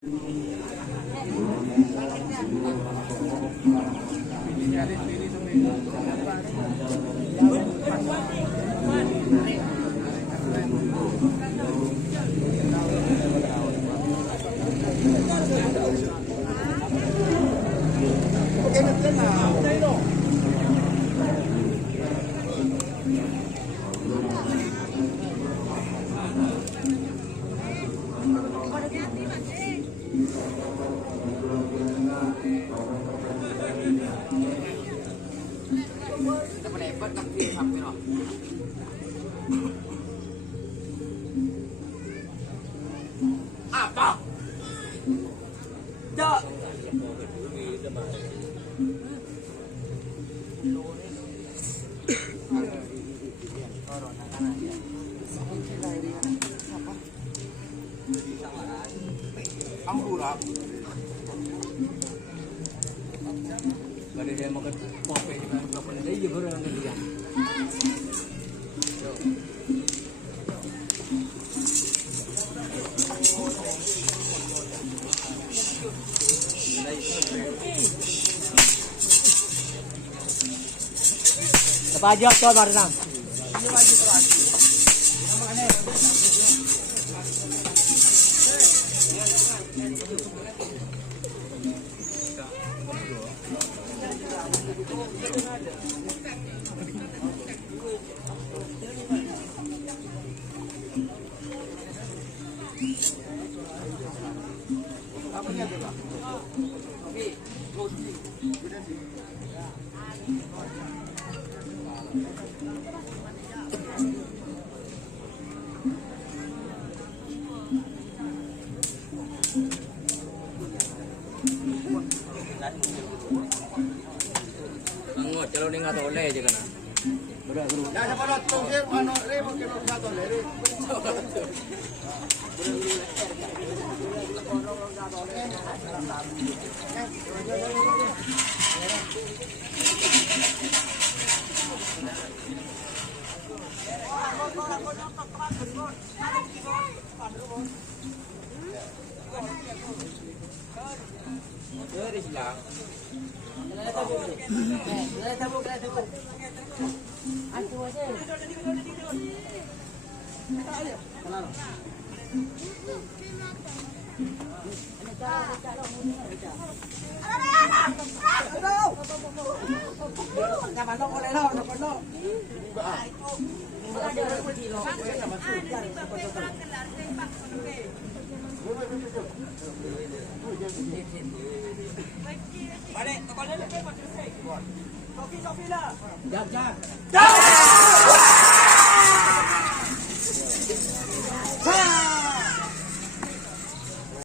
Apa? Ya. Ambulah. Kalau dia makan kopi dengan kapan dia juga orang dia. Apa aja tuh Barna? Kalau ni nggak boleh je kan? Ya siapa nak tunggu mana rebo kilo satu lere. Dari silang. Balik, tokoh dia lepas selesai. Kopi lah. Jap.